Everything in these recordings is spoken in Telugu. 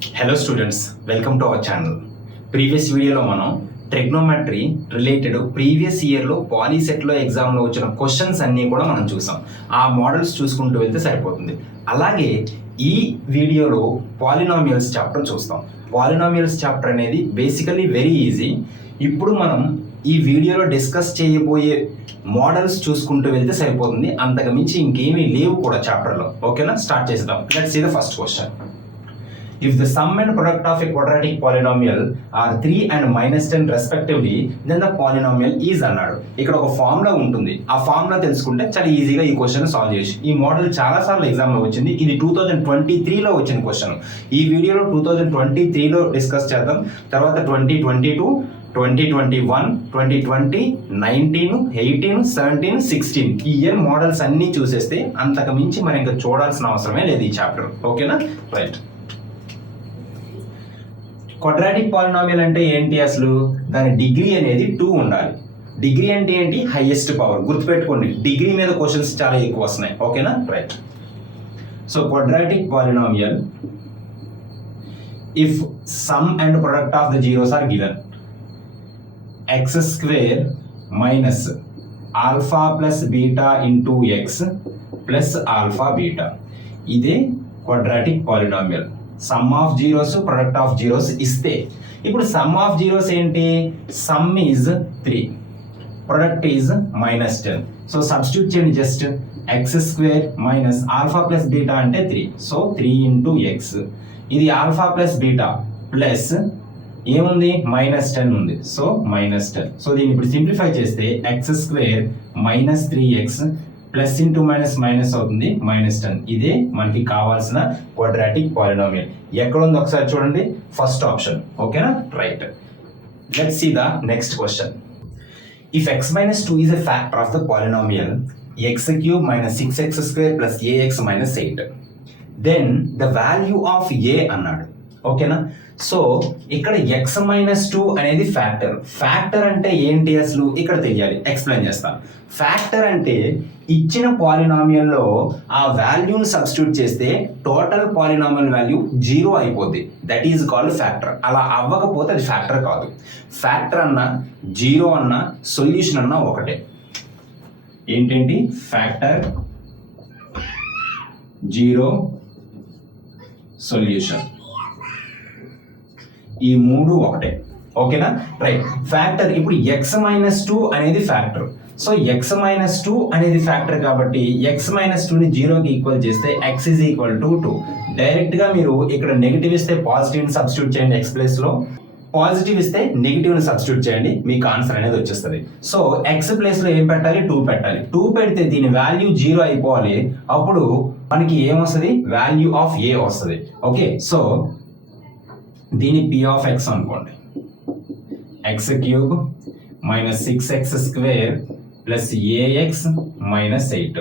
Hello students, welcome to our channel. Previous వీడియోలో మనం ట్రిగ్నోమెట్రీ రిలేటెడ్ ప్రీవియస్ ఇయర్లో పాలీసెట్లో ఎగ్జామ్లో వచ్చిన క్వశ్చన్స్ అన్నీ కూడా మనం చూసాం. ఆ మోడల్స్ చూసుకుంటూ వెళ్తే సరిపోతుంది. అలాగే ఈ వీడియోలో పాలినామియల్స్ చాప్టర్ చూస్తాం. పాలినామియల్స్ చాప్టర్ అనేది బేసికలీ వెరీ ఈజీ. ఇప్పుడు మనం ఈ వీడియోలో డిస్కస్ చేయబోయే మోడల్స్ చూసుకుంటూ వెళ్తే సరిపోతుంది. అంతకు మించి ఇంకేమీ లేవు కూడా చాప్టర్లో. ఓకేనా, స్టార్ట్ చేద్దాం. Let's see the first question. If the sum and product of a quadratic polynomial are 3 and -10 respectively, then the polynomial is అన్నాడు. ఇక్కడ ఒక ఫార్ములా ఉంటుంది. ఆ ఫార్ములా తెలుసుకుంటే చాలా ఈజీగా ఈ క్వశ్చన్ సాల్వ్ చేయొచ్చు. ఈ మోడల్ చాలా సార్లు ఎగ్జామ్లో వచ్చింది. ఇది 2023లో వచ్చిన క్వశ్చన్. ఈ వీడియోలో 2023లో డిస్కస్ చేద్దాం. తర్వాత 2022, 2021, 2020, 19, 18, 17, 16 ఈ ఇయర్ మోడల్స్ అన్నీ చూసేస్తే అంతకు మించి మనం ఇంకా చూడాల్సిన అవసరమే లేదు ఈ చాప్టర్. ఓకేనా, రైట్. క్వాడ్రాటిక్ పాలినామియల్ అంటే ఏంటి? అసలు దాని డిగ్రీ అనేది 2 ఉండాలి. డిగ్రీ అంటే ఏంటి? Highest power. గుర్తుపెట్టుకోండి, డిగ్రీ మీద క్వశ్చన్స్ చాలా ఎక్కువ వస్తున్నాయి. ఓకేనా, right. So quadratic polynomial if sum and product of the zeros are given x square minus alpha plus beta into x plus alpha beta, ఇదే quadratic polynomial. Sum of zeros, product of zeros ఇస్తే, ఇప్పుడు సమ్ ఆఫ్ జీరోస్ ఏంటి? Sum is 3, product is -10. So substitute చేయండి. Just x square minus alpha plus beta అంటే 3, సో 3 ఇంటూ ఎక్స్. ఇది ఆల్ఫా ప్లస్ బీటా ప్లస్ ఏముంది? -10 ఉంది, సో -10. సో దీన్ని ఇప్పుడు సింప్లిఫై చేస్తే X square minus 3x plus into minus minus అవుతుంది -10. ఇదే మనకి కావాల్సిన క్వాడ్రాటిక్ పాలినామియల్. ఎక్కడ ఉంది ఒకసారి చూడండి, ఫస్ట్ ఆప్షన్. ఓకేనా, right. Let's see the next question. If x - 2 is a factor of the polynomial x³ - 6x² + ax - 8, then the value of a అన్నాడు. ఓకేనా, సో ఇక్కడ x - 2 అనేది ఫ్యాక్టర్. ఫ్యాక్టర్ అంటే ఏంటి అసలు ఇక్కడ తెలియాలి. ఎక్స్ప్లెయిన్ చేస్తాను. ఫ్యాక్టర్ అంటే ఇచ్చిన పాలినామియల్లో ఆ వాల్యూని సబ్స్టిట్యూట్ చేస్తే టోటల్ పాలినామియల్ వాల్యూ 0 అయిపోద్ది. That is called factor. అలా అవ్వకపోతే అది ఫ్యాక్టర్ కాదు. ఫ్యాక్టర్ అన్నా 0 అన్నా సొల్యూషన్ అన్నా ఒకటే. ఏంటండి? ఫ్యాక్టర్, 0, సొల్యూషన్, ఈ మూడు ఒకటే. ఓకేనా, రైట్. ఫ్యాక్టర్ ఇప్పుడు x - 2 అనేది ఫ్యాక్టర్. సో x - 2 అనేది ఫ్యాక్టర్ కాబట్టి x - 2ని 0కి ఈక్వల్ చేస్తే x is equal to 2. Direct గా మీరు ఇక్కడ నెగిటివ్ ఇస్తే పాజిటివ్ ని సబ్స్టిట్యూట్ చేయండి x ప్లేస్ లో, పాజిటివ్ ఇస్తే నెగిటివ్ ని సబ్స్టిట్యూట్ చేయండి, మీకు ఆన్సర్ అనేది వచ్చేస్తుంది. సో x ప్లేస్ లో ఏం పెట్టాలి? 2 పెట్టాలి. 2 పెడితే దీని వాల్యూ 0 అయిపోవాలి. అప్పుడు మనకి ఏమొస్తుంది? వాల్యూ ఆఫ్ a వస్తుంది. ఓకే, సో దీని p ఆఫ్ x అనుకోండి. x³ - 6x² + ax - 8.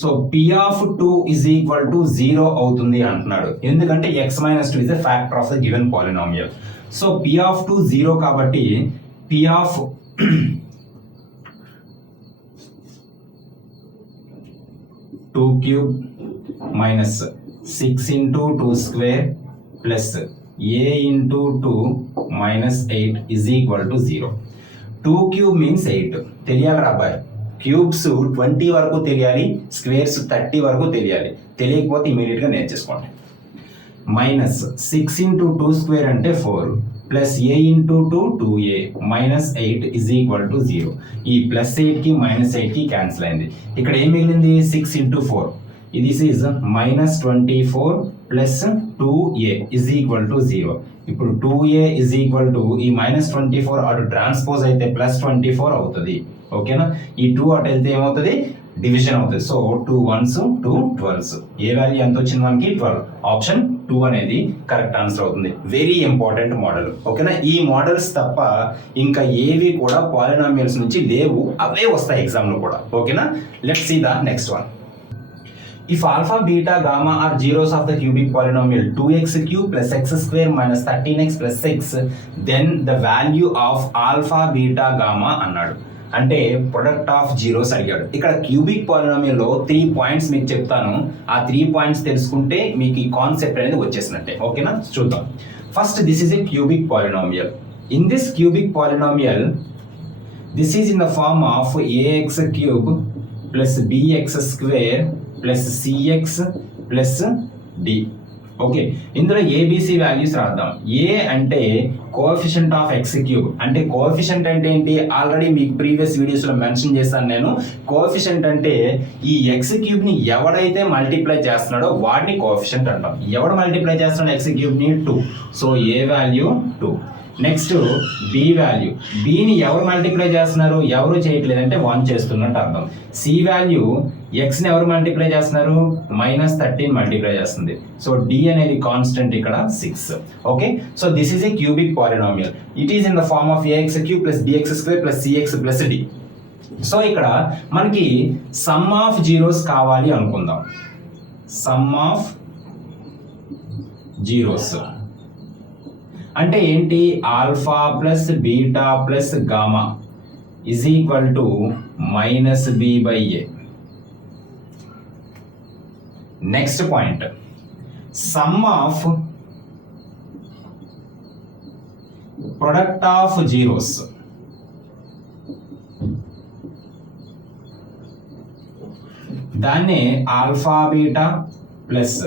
So p of 2 is equal to 0 అవుతుంది అంటున్నాడు. ఎందుకంటే x - 2 is a factor of the given polynomial. So p of 2 0 కాబట్టి p of 2³ - 6 into 2² plus a into 2 - 8 is equal to 0. 2³ means 8 తెలియాలి రాబాయ్. క్యూబ్స్ 20 వరకు తెలియాలి, స్క్వేర్స్ 30 వరకు తెలియాలి. తెలియకపోతే ఇమీడియట్ గా నేర్చేసుకోండి. -6 ఇంటూ 2² అంటే 4 plus a into 2 2a -8 is equal to 0. ఈ +8కి -8కి క్యాన్సిల్ అయింది. ఇక్కడ ఏం మిగిలింది? 6 into 4. This is -24 plus 2a is equal to 0. ఇప్పుడు 2a is equal to ఈ -24 అటు ట్రాన్స్పోజ్ అయితే +24 అవుతుంది. ఓకేనా, ఈ 2 అటు వెళ్తే ఏమవుతుంది? డివిజన్ అవుతుంది. So 2 1s 2 12s. ఏ వాల్యూ ఎంత వచ్చింది మనకి? 12. ఆప్షన్ 2 అనేది కరెక్ట్ ఆన్సర్ అవుతుంది. Very important model. ఓకేనా, ఈ మోడల్స్ తప్ప ఇంకా ఏవి కూడా పాలినామియల్స్ నుంచి లేవు, అవే వస్తాయి ఎగ్జామ్ లో కూడా. ఓకేనా, let's see the next one. If alpha, beta, gamma are zeros of the cubic polynomial 2x³ + x² - 13x + 6, then the value of alpha, beta, gamma అన్నాడు. అంటే ప్రొడక్ట్ ఆఫ్ జీరోస్ అడిగాడు. ఇక్కడ క్యూబిక్ పాలినామియల్లో 3 పాయింట్స్ మీకు చెప్తాను. ఆ 3 పాయింట్స్ తెలుసుకుంటే మీకు ఈ కాన్సెప్ట్ అనేది వచ్చేసినట్టే. ఓకేనా, చూద్దాం. First, this is a cubic polynomial. In this cubic polynomial, this is in the form of ax cube plus bx square plus cx plus d. Okay, ఇందులో ఏబిసి వాల్యూస్ రాద్దాం. ఏ అంటే కోఎఫిషియంట్ ఆఫ్ ఎక్స్ క్యూబ్. అంటే కోఎఫిషియంట్ అంటే ఏంటి, ఆల్రెడీ మీకు ప్రీవియస్ వీడియోస్లో మెన్షన్ చేశాను నేను. కోఎఫిషియంట్ అంటే ఈ ఎక్స్ క్యూబ్ని ఎవడైతే మల్టిప్లై చేస్తున్నాడో వాడిని కోఎఫిషియంట్ అంటాం. ఎవడు మల్టిప్లై చేస్తున్నాడో ఎక్స్ క్యూబ్ని 2. సో ఏ వాల్యూ 2. నెక్స్ట్ బి వాల్యూ, బిని ఎవరు మల్టిప్లై చేస్తున్నారు, ఎవరు చేయట్లేదు అంటే 1 చేస్తున్నట్టు అర్థం. సి వాల్యూ, ఎక్స్ని ఎవరు మల్టిప్లై చేస్తున్నారు, -13 మల్టిప్లై చేస్తుంది. సో డి అనేది కాన్స్టెంట్ ఇక్కడ 6. Okay, so this is a cubic polynomial. It is in the form of a x cube plus b x square plus c x plus d. సో ఇక్కడ మనకి సమ్ ఆఫ్ జీరోస్ కావాలి అనుకుందాం. సమ్ ఆఫ్ జీరోస్ అంటే ఏంటి, alpha plus beta plus gamma is equal to -b/a. Next point, sum of product of zeros. దాన్నే alpha beta plus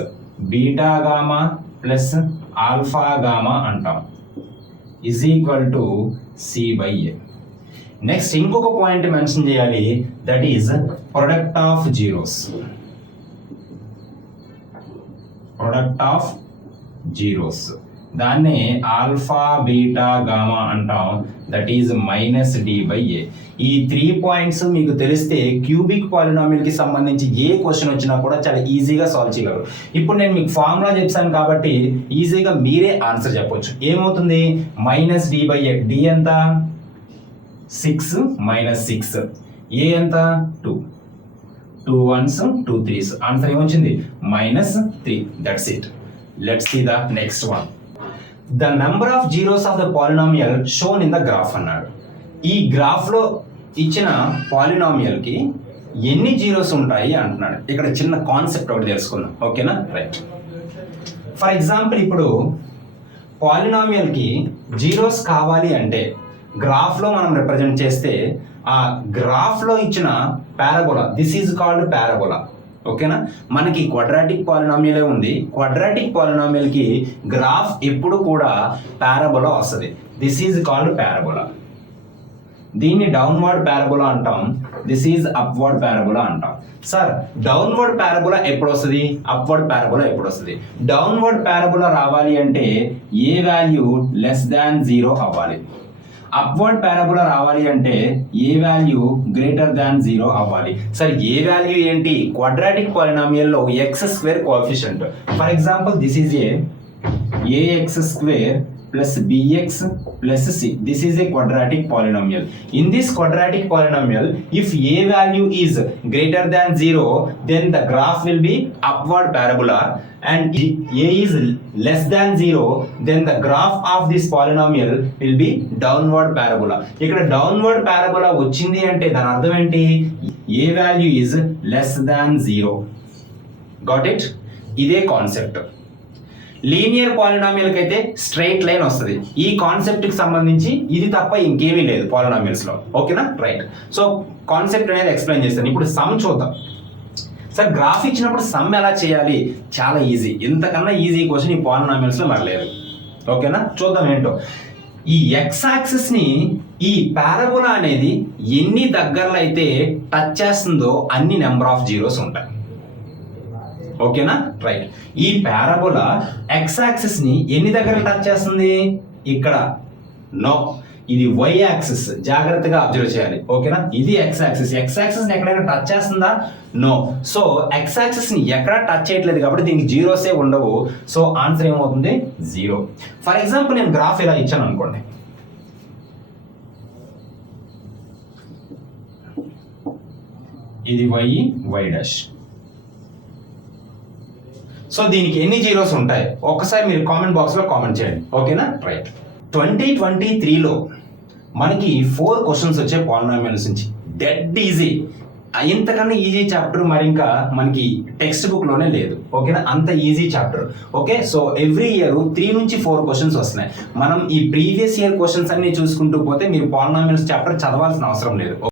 beta gamma plus alpha gamma అంటాం. Is equal to c/a. Next ఇంకొక పాయింట్ మెన్షన్ చేయాలి, that is product of zeros. Product of zeros దాన్నే ఆల్ఫా బీటా గామా అంటాం. That is -d/a. ఈ 3 పాయింట్స్ మీకు తెలిస్తే క్యూబిక్ పాలినామియల్ కి సంబంధించి ఏ క్వశ్చన్ వచ్చినా కూడా చాలా ఈజీగా సాల్వ్ చేయగలరు. ఇప్పుడు నేను మీకు ఫార్ములా చెప్పాను కాబట్టి ఈజీగా మీరే ఆన్సర్ చెప్పొచ్చు. ఏమవుతుంది, -d/a. d ఎంత, 6 - 6. a ఎంత, 2. 2 1s 2 3s. ఆన్సర్ ఏమొచ్చింది, -3. That's it. Let's see the next one. The number of zeros of the polynomial shown in the graph అన్నాడు. ఈ గ్రాఫ్ లో ఇచ్చిన పాలినామియల్ కి ఎన్ని జీరోస్ ఉంటాయి అంటున్నాడు. ఇక్కడ చిన్న కాన్సెప్ట్ ఒకటి తెలుసుకుందాం. ఓకేనా, రైట్. ఫర్ ఎగ్జాంపుల్, ఇప్పుడు పాలినామియల్ కి జీరోస్ కావాలి అంటే గ్రాఫ్ లో మనం రిప్రజెంట్ చేస్తే ఆ గ్రాఫ్ లో ఇచ్చిన parabola, this is called parabola. ఓకేనా, మనకి క్వాడ్రాటిక్ పాలినామియల్ ఉంది. క్వాడ్రాటిక్ పాలినామియల్ కి గ్రాఫ్ ఎప్పుడు కూడా పారాబోలా వస్తుంది. This is called parabola. దీన్ని డౌన్వర్డ్ పారాబోలా అంటాం. దిస్ ఈజ్ అప్వర్డ్ పారాబోలా అంటాం. సార్, డౌన్వర్డ్ పారాబోలా ఎప్పుడు వస్తుంది, అప్వర్డ్ పారాబోలా ఎప్పుడు వస్తుంది? డౌన్వర్డ్ పారాబోలా రావాలి అంటే ఏ వాల్యూ <0 అవ్వాలి. అప్వర్డ్ పారాబోలా రావాలి అంటే ఏ వాల్యూ <0 అవ్వాలి. సార్, ఏ వాల్యూ ఏంటి, క్వాడ్రాటిక్ పాలినామియల్ లో x² coefficient. For example, this is ax² plus bx plus c. This is a quadratic polynomial. In this quadratic polynomial, if a value is greater than 0, then the graph will be upward parabola, and if a is less than 0, then the graph of this polynomial will be downward parabola. ఇక్కడ downward parabola వచ్చింది అంటే దాని అర్థం ఏంటి, a value is less than 0. Got it? ఇదే కాన్సెప్ట్. లీనియర్ పాలినామియల్ కి అయితే స్ట్రైట్ లైన్ వస్తుంది. ఈ కాన్సెప్ట్ కి సంబంధించి ఇది తప్ప ఇంకేమీ లేదు పాలినామియల్స్ లో. ఓకేనా, రైట్. సో కాన్సెప్ట్ అనేది ఎక్స్ప్లెయిన్ చేస్తాను. ఇప్పుడు సమ్ చూద్దాం. సార్, గ్రాఫ్ ఇచ్చినప్పుడు సమ్ ఎలా చేయాలి, చాలా ఈజీ. ఇంతకన్నా ఈజీ క్వశ్చన్ ఈ పాలినామియల్స్ లో మరి లేదు. ఓకేనా, చూద్దాం ఏంటో. ఈ ఎక్స్ యాక్సిస్ ని ఈ పారాబోలా అనేది ఎన్ని దగ్గరలో అయితే టచ్ చేస్తుందో అన్ని నెంబర్ ఆఫ్ జీరోస్ ఉంటాయి. ఓకేనా, రైట్. ఈ పారాబోలా ఎక్స్ యాక్సిస్ ని ఎన్ని దగ్గర టచ్ చేస్తుంది, ఇక్కడ నో. ఇది వై యాక్సిస్, జాగ్రత్తగా అబ్జర్వ్ చేయాలి. ఓకేనా, ఇది ఎక్స్ యాక్సిస్. ఎక్స్ యాక్సిస్ ని ఎక్కడైనా టచ్ చేస్తుందా, నో. సో ఎక్స్ యాక్సిస్ ని ఎక్కడ టచ్ చేయట్లేదు కాబట్టి దీనికి జీరోసే ఉండవు. సో ఆన్సర్ ఏమవుతుంది, 0. ఫర్ ఎగ్జాంపుల్, నేను గ్రాఫ్ ఇలా ఇచ్చాను అనుకోండి. ఇది వై డాష్. సో దీనికి ఎన్ని జీరోస్ ఉంటాయి ఒక్కసారి మీరు కామెంట్ బాక్స్ లో కామెంట్ చేయండి. ఓకేనా, రైట్. 2023లో మనకి 4 క్వశ్చన్స్ వచ్చాయి పాలినామియల్స్ నుంచి. Dead easy. ఇంతకన్నా ఈజీ చాప్టర్ మరి ఇంకా మనకి టెక్స్ట్ బుక్ లోనే లేదు. ఓకేనా, అంత easy chapter. Okay, so every year 3 నుంచి 4 క్వశ్చన్స్ వస్తున్నాయి. మనం ఈ ప్రీవియస్ ఇయర్ క్వశ్చన్స్ అన్ని చూసుకుంటూ పోతే మీరు పాలినామియల్స్ చాప్టర్ చదవాల్సిన అవసరం లేదు.